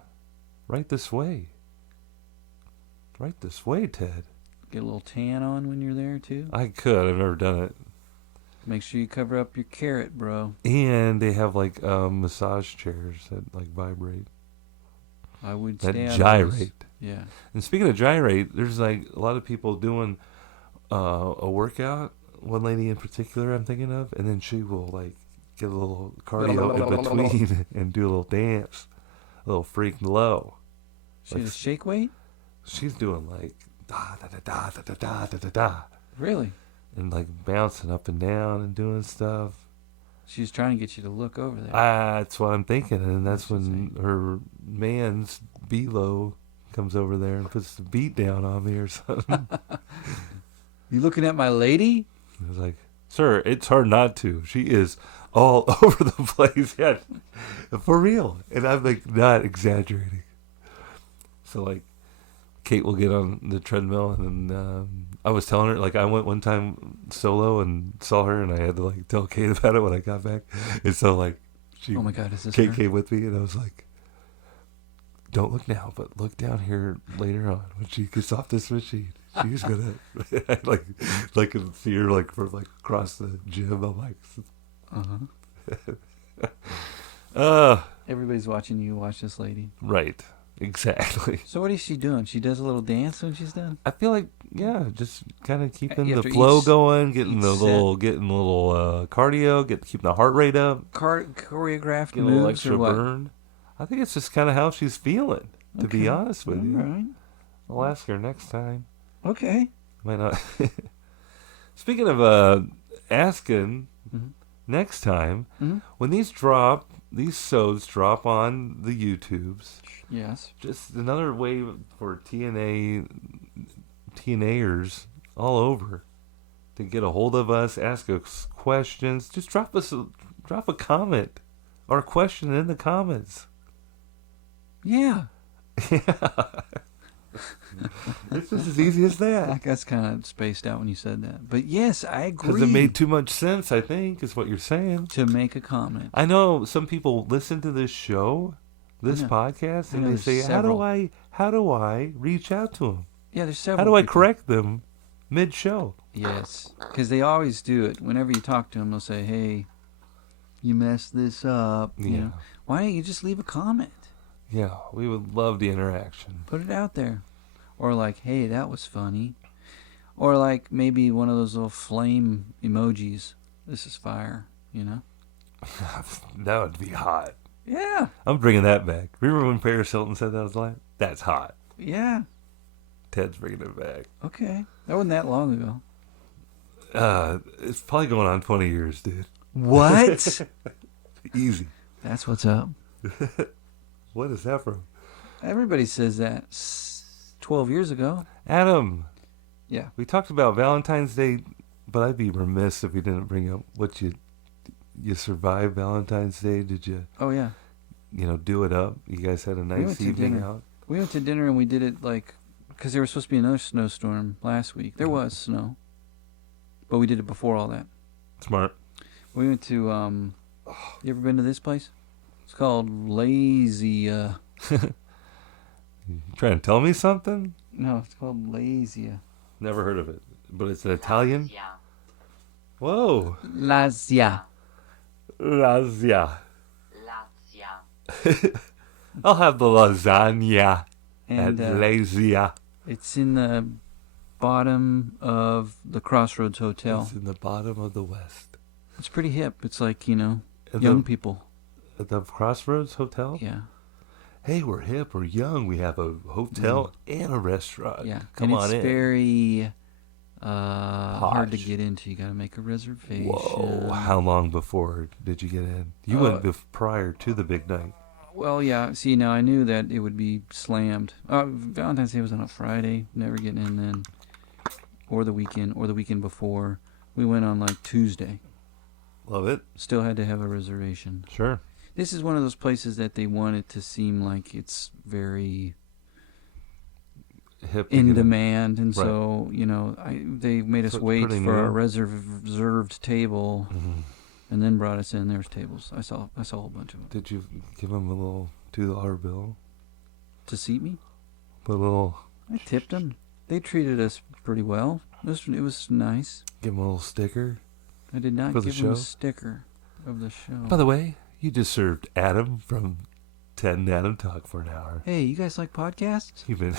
right this way. Right this way, Ted. Get a little tan on when you're there, too. I could. I've never done it. Make sure you cover up your carrot, bro. And they have like massage chairs that like vibrate, I would that stay out of those. gyrate. Yeah. And speaking of gyrate, there's like a lot of people doing a workout. One lady in particular I'm thinking of, and then she will like get a little cardio in between and do a little dance, a little freak low. She Like- does shake weight? She's doing like da da da da da da da da da, Really? and like bouncing up and down and doing stuff. She's trying to get you to look over there. That's what I'm thinking, and that's That's when her man's B-Lo comes over there and puts the beat down on me or something. You looking at my lady? I was like, sir, it's hard not to. She is all over the place. Yeah, for real. And I'm like not exaggerating. So like, Kate will get on the treadmill, and I was telling her, like, I went one time solo and saw her, and I had to like tell Kate about it when I got back. And so like, Oh my God, is this Kate her? came with me, and I was like, don't look now, but look down here later on when she gets off this machine. She's gonna like can see her like from like across the gym. I'm like, Everybody's watching you watch this lady. right, exactly. So what is she doing? She does a little dance when she's done? I feel like just kind of keeping You the have to flow each- going, getting each the set. getting a little cardio, keeping the heart rate up, Choreographed getting a little moves extra or what? burn. I think it's just kind of how she's feeling. To be Okay. honest with you, All right. I'll ask her next time. Okay. Might not. Speaking of asking Mhm. next time, Mhm. when these sods drop on the YouTubes, Yes. just another way for TNAers all over to get a hold of us, ask us questions. Just drop a comment or a question in the comments. Yeah. It's just as easy as that. I guess kind of spaced out when you said that. But yes, I agree. Because it made too much sense, I think, is what you're saying. to make a comment. I know some people listen to this show, this I know. podcast, I and know they there's say, several. how do I reach out to them? Yeah, there's How several. do I people. correct them mid-show? Yes, because they always do it. Whenever you talk to them, they'll say, "Hey, you messed this up." You Yeah. know, why don't you just leave a comment? Yeah, we would love the interaction. Put it out there, or like, "Hey, that was funny," or like maybe one of those little flame emojis. This is fire. You know? That would be hot. Yeah, I'm bringing that back. Remember when Paris Hilton said that was like, that's hot. yeah. Ted's bringing it back. Okay, that wasn't that long ago. It's probably going on 20 years, dude. What? Easy. That's what's up. What is that from? Everybody says that. 12 years ago. Adam, Yeah. we talked about Valentine's Day, but I'd be remiss if we didn't bring up what you survived Valentine's Day. Did you, Oh yeah. do it up? You guys had a nice went to evening dinner. out. We went to dinner and we did it like, because there was supposed to be another snowstorm last week. There was snow, but we did it before all that. Smart. We went to, you ever been to this place? It's called Lazy, You trying to tell me something? no, it's called Lazia. Never heard of it, but it's an Italian. Whoa, Lazia. lasagna. I'll have the lasagna And at Lazia. it's in the bottom of the Crossroads Hotel. It's in the bottom of the West. It's pretty hip. It's like, young the, people. At the Crossroads Hotel? Yeah. Hey, we're hip, we're young, we have a hotel and a restaurant. Yeah. Come and on it's in. very hard to Posh. get into. You got to make a reservation. Whoa, how long before did you get in? You went prior to the big night. Well, yeah. See, now I knew that it would be slammed. Valentine's Day was on a Friday. Never getting in then. Or the weekend before. We went on like Tuesday. Love it. Still had to have a reservation. Sure. This is one of those places that they want it to seem like it's very Hip. in to get demand, and Right. so they made us So it's wait pretty for a new. reserved table, Mhm. and then brought us in. There's tables. I saw a whole bunch of them. Did you give him a little $2 bill? To seat me, Put a little, I tipped them. They treated us pretty well. It was nice. give him a little sticker. I did not For the give them a show? sticker of the show. By the way, you just served Adam from 10 Adam Talk for an hour. Hey, you guys like podcasts? You've been.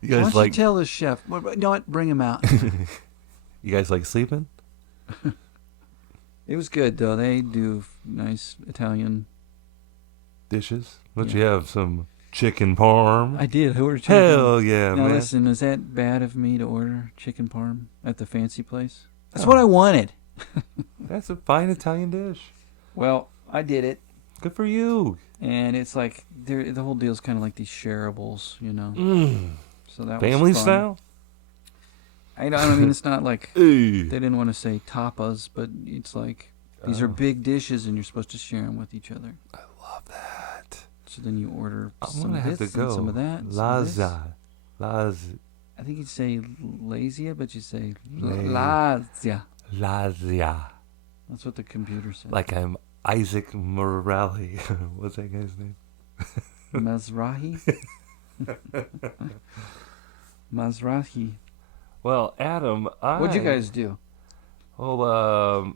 You Why guys don't like you tell the chef? You know what? Bring him out. you guys like sleeping? It was good though. They do nice Italian. Dishes? Don't Yeah. you have some chicken parm? I did. I ordered chicken. Hell yeah, Now man. listen, is that bad of me to order chicken parm at the fancy place? That's Oh. what I wanted. That's a fine Italian dish. Well, I did it, Good for you. and it's like the whole deal's kind of like these shareables, So that Family was fun. style? I mean, it's not like Hey. they didn't want to say tapas, but it's like these are Oh. big dishes, and you're supposed to share them with each other. I love that. So then you order I'm some gonna of have this to go. and some of that. and some of this. Lazia. I think you'd say lazia, but you say La- lazia. Lazia. That's what the computer said. Like I'm Isaac Morale. What's that guy's name? Mazrahi? Mazrahi. Well, Adam, What'd you guys do? Well,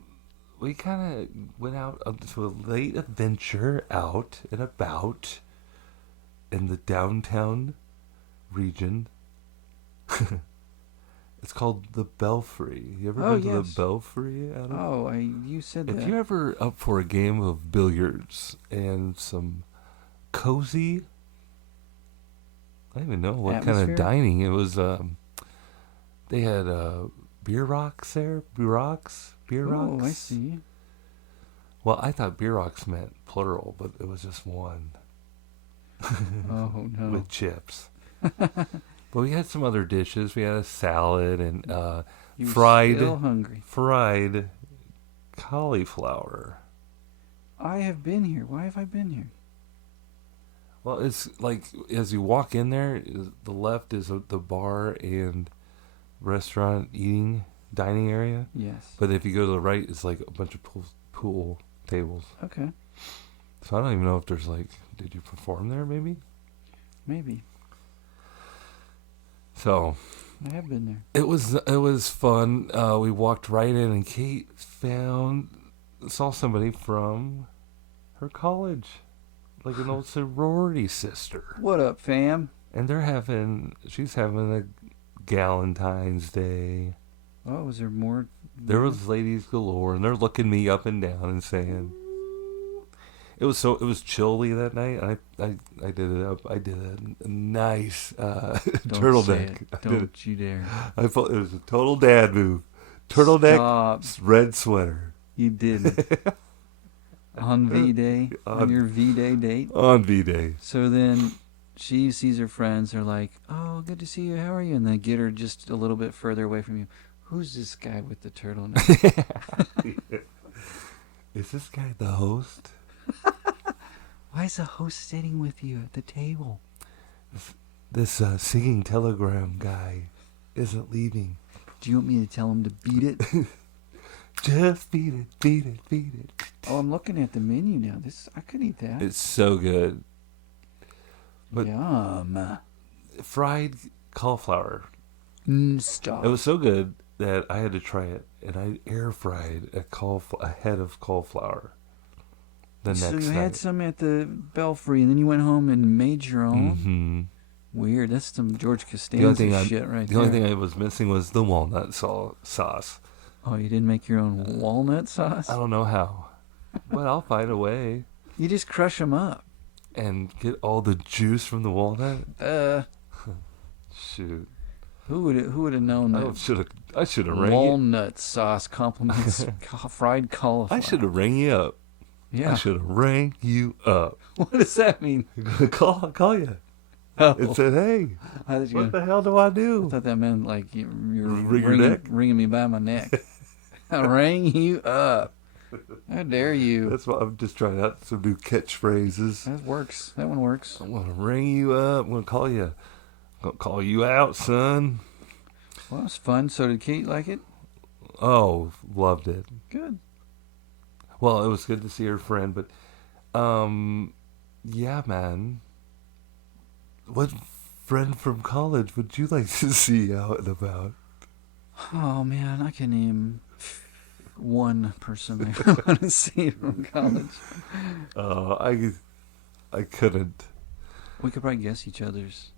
we kind of went out to a late adventure out and about in the downtown region. It's called the Belfry. You ever Oh, been to yes. the Belfry, Adam? Oh, you said that. If you're ever up for a game of billiards and some cozy, I don't even know what kind Atmosphere? of dining it was. They had beer rocks there, beer rocks. Oh, I see. Well, I thought beer rocks meant plural, but it was just one Oh, no. with chips. But we had some other dishes. We had a salad and You were fried- still hungry. fried cauliflower. I have been here. Why have I been here? Well, it's like as you walk in there, the left is the bar and restaurant dining area. Yes. But if you go to the right, it's like a bunch of pool tables. Okay. So I don't even know if there's like, did you perform there maybe? Maybe. So I have been there. it was fun. We walked right in, and Kate saw somebody from her college, like an old sorority sister, What up, fam? and she's having a Galentine's Day. Oh, was there more? There was ladies galore, and they're looking me up and down and saying, it was chilly that night. I did it up. I did a nice Don't turtleneck. say it. I did Don't it. you dare. I felt it was a total dad move. Turtleneck, Stop. red sweater You didn't. On V-Day? On On- your V-Day date? on V-Day. So then she sees her friends. They're like, oh, good to see you. How are you? And they get her just a little bit further away from you. Who's this guy with the turtleneck? Is this guy the host? Why is the host sitting with you at the table? This singing telegram guy isn't leaving. Do you want me to tell him to beat it? Just beat it, beat it, beat it. Oh, I'm looking at the menu now. I could eat that. It's so good. but- Yum. Fried cauliflower. Stop. It was so good that I had to try it, and I air fried a head of cauliflower the So next you night. had some at the Belfry, and then you went home and made your own? Mm-hmm. Weird. That's some George The only Costanza thing shit right the there. only thing I was missing was the walnut sauce. Oh, you didn't make your own walnut sauce? I don't know how, but I'll find a way You just crush them up. and get all the juice from the walnut. Shoot, Who would have known that I should have rang you. walnut sauce complements fried cauliflower? I should have rang you up. Yeah. I should have rang you up. What does that mean? call you Oh, and said, hey, I thought you what were the hell do I I do? thought that meant like you're Wring your neck? ringing me by my neck. I rang you up. How dare you? That's why I'm just trying out some new catchphrases. That works. That one works. I'm gonna ring you up. I'm gonna call you. I'm gonna call you out, son. Well, it was fun. So did Kate like it? Oh, loved it. Good. Well, it was good to see her friend, but yeah, man. What friend from college would you like to see out and about? Oh man, I can name one person I want to see from college. I couldn't. We could probably guess each other's.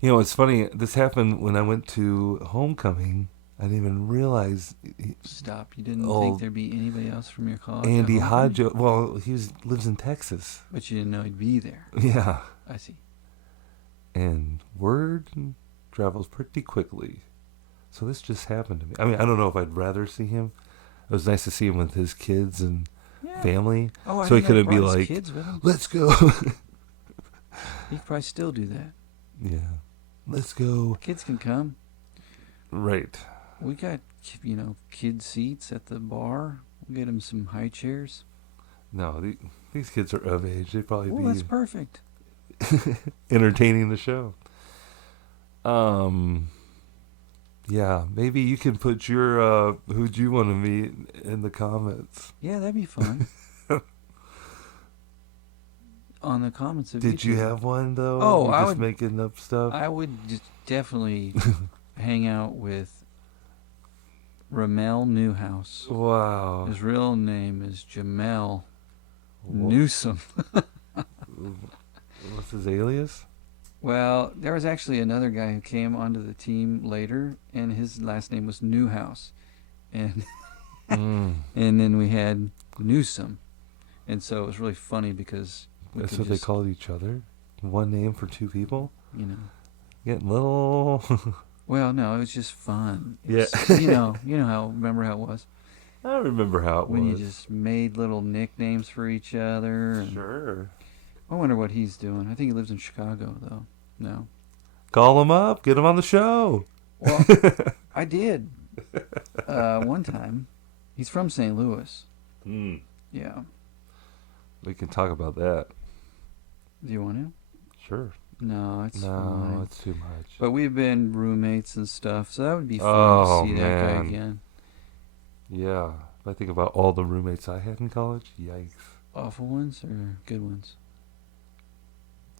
You know, it's funny. This happened when I went to homecoming. I didn't even realize Stop. You didn't Oh. think there'd be anybody else from your college? Andy at homecoming? Hodge. Well, lives in Texas. But you didn't know he'd be there. Yeah, I see. and word travels pretty quickly. So this just happened to me. I mean, I don't know if I'd rather see him. It was nice to see him with his kids and Yeah. family. Oh, I So he didn't know couldn't be brought his like, kids with him. let's go. He could probably still do that. Yeah, let's go. Kids can come. Right. We got, kid seats at the bar. We'll get them some high chairs. No, these kids are of age. They'd probably Oh, be that's perfect. entertaining the show. Yeah, maybe you can put your who'd you want to meet in the comments. Yeah, that'd be fun. On the comments of Did you YouTube. have one though? Oh, You're I just would- making up stuff. I would just definitely hang out with Ramel Newhouse. Wow. His real name is Jamel Wha- Newsom. What's his alias? Well, there was actually another guy who came onto the team later, and his last name was Newhouse, and Mm, and then we had Newsom, and so it was really funny because we that's could what they just, called each other. One name for two people. you know. Getting little. Well, no, it was just fun. It Yeah. was- you know remember how it was I remember how it when was. you just made little nicknames for each other. And Sure. I wonder what he's doing. I think he lives in Chicago, though. No. Call him up. Get him on the show. Well, I did one time. He's from St. Louis. Mm. Yeah. We can talk about that. Do you want to? Sure. No, it's No, fine. it's too much. But we've been roommates and stuff, so that would be fun Oh, to see that guy man. again. Yeah. If I think about all the roommates I had in college, yikes. Awful ones or good ones?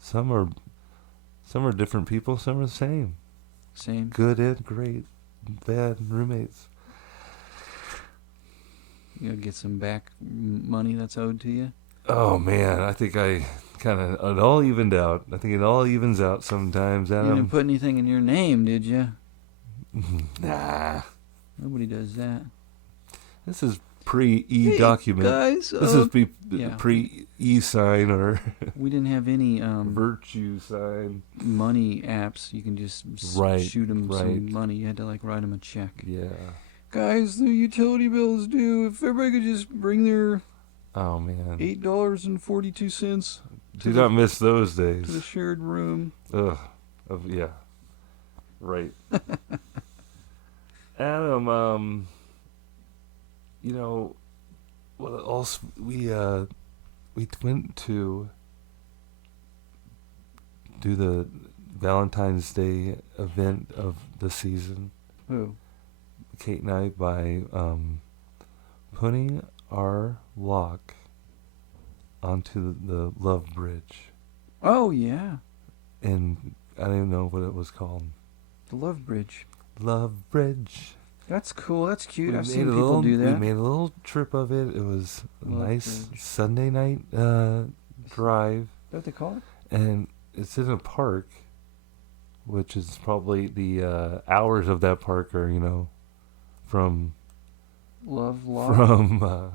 Some are different people, some are the same. Same. Good and great, bad roommates. You gotta get some back money that's owed to you. Oh man, I think it all evened out. I think it all evens out sometimes, You Adam. didn't put anything in your name, did you? Nah. Nobody does that. This is pre-e-document. Hey, guys, This is yeah. pre-e-sign or We didn't have any virtue sign. money apps. You can just Right, shoot them right. some money. You had to like write them a check. Yeah. Guys, the utility bill is due. If everybody could just bring their Oh man. $8.42 Do not miss those to the days. shared room. Ugh. Yeah. Right. Adam, you know, what else we went to do the Valentine's Day event of the season. Who? Kate and I by putting our lock onto the Love Bridge, Oh yeah, and I don't even know what it was called. the Love Bridge. Love Bridge. That's cool. That's cute. I've made seen a people little, do that. We made a little trip of it. It was a Love nice Bridge. Sunday night drive, Is that what they call it? and it's in a park, which is probably the hours of that park are from Love Lock.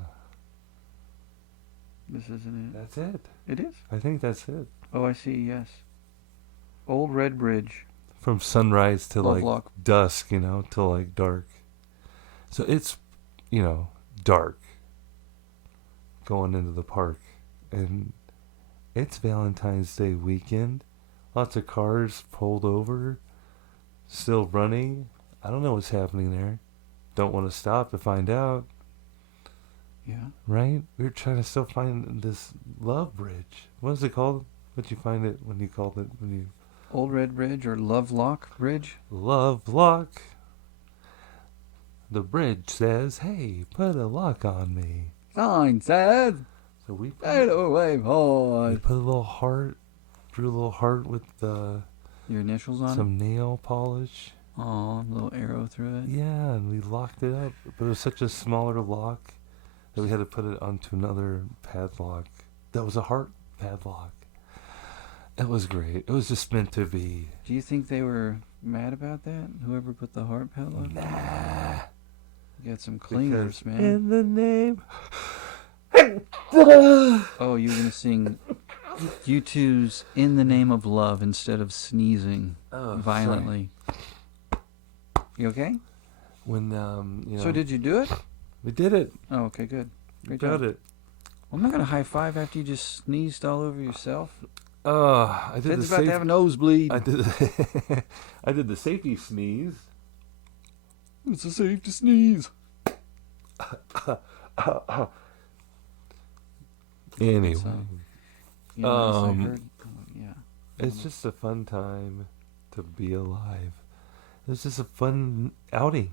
This isn't it. That's it. It is. I think that's it. Oh, I see. Yes. Old Red Bridge. From sunrise to Love like Lock. dusk, till like dark. So it's, dark going into the park. And it's Valentine's Day weekend. Lots of cars pulled over, still running. I don't know what's happening there. Don't want to stop to find out, Yeah. right? We were trying to still find this Love Bridge. What is it called? What'd you find it when you called it? When you Old Red Bridge or Love Lock Bridge. Love lock. The bridge says, "Hey, put a lock on me." Sign says, So we "Hello, wave we hard." put a little heart, drew a little heart with Your initials on it. some nail polish. Oh, a little arrow through it. Yeah, and we locked it up. But it was such a smaller lock that we had to put it onto another padlock. That was a heart padlock. It was great. It was just meant to be. Do you think they were mad about that? Whoever put the heart padlock? Nah. You got some clingers, Because man. in the name. Oh, you were gonna sing U2's "In the Name of Love" instead of sneezing Oh, violently. You okay? When So did you do it? we did it. Oh, okay, good. We Great got job. it. I'm not gonna high five after you just sneezed all over yourself. I did Ted's the about to have a nosebleed. I did. I did the safety sneeze. It's a safe to sneeze. Anyway, So, you know, as I Um, heard, yeah. it's just a fun time to be alive. It was just a fun outing.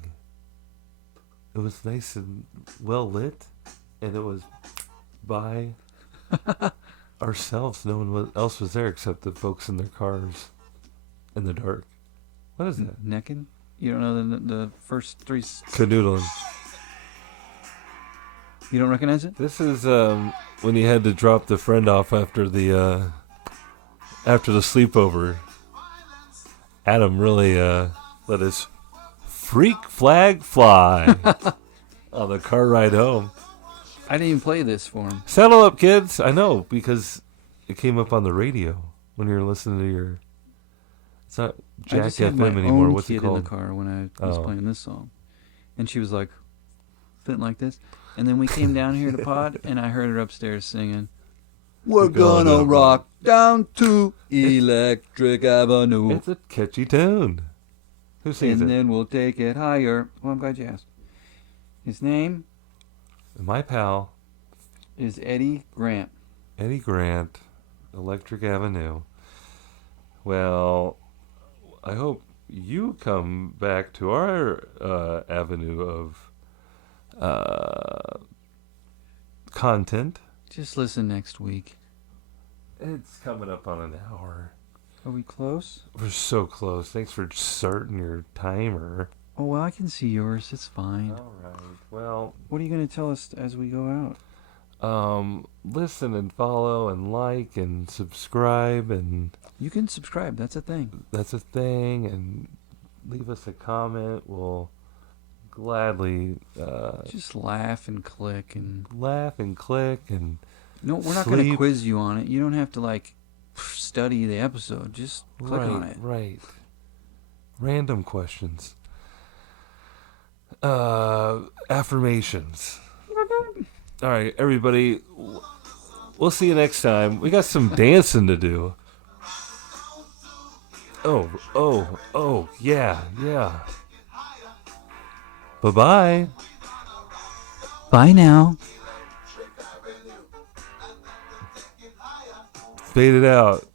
It was nice and well lit, and it was by ourselves. No one else was there except the folks in their cars in the dark. What is that? Necking? You don't know the first three? Canoodling. You don't recognize it? This is when he had to drop the friend off after the sleepover. Adam really let his freak flag fly on the car ride home. I didn't even play this for him. Saddle up, kids! I know, because it came up on the radio when you were listening to your... It's not I Jack just had my FM anymore. own What's it kid in called? the car when I was Oh. playing this song, and she was like, sitting like this, and then we came down here to pod, and I heard her upstairs singing, "We're gonna rock down to Electric Avenue, It's a catchy tune. Who sings and it? then we'll take it higher." Well, I'm glad you asked. His name My pal, is Eddie Grant. Eddie Grant, Electric Avenue. Well, I hope you come back to our avenue of content. Just listen next week. It's coming up on an hour. Are we close? We're so close. Thanks for starting your timer. Oh, well, I can see yours. It's fine. All right. Well, What are you going to tell us as we go out? listen and follow and like and subscribe, and You can subscribe. That's a thing. that's a thing. And leave us a comment. We'll gladly Just laugh and click. And laugh and click and no, we're not going to sleep. quiz you on it. You don't have to, like, study the episode. Just click on it. Right. Random questions. Affirmations. All right, everybody. We'll see you next time. We got some dancing to do. Oh, yeah. Bye-bye. Bye now. Fade it out.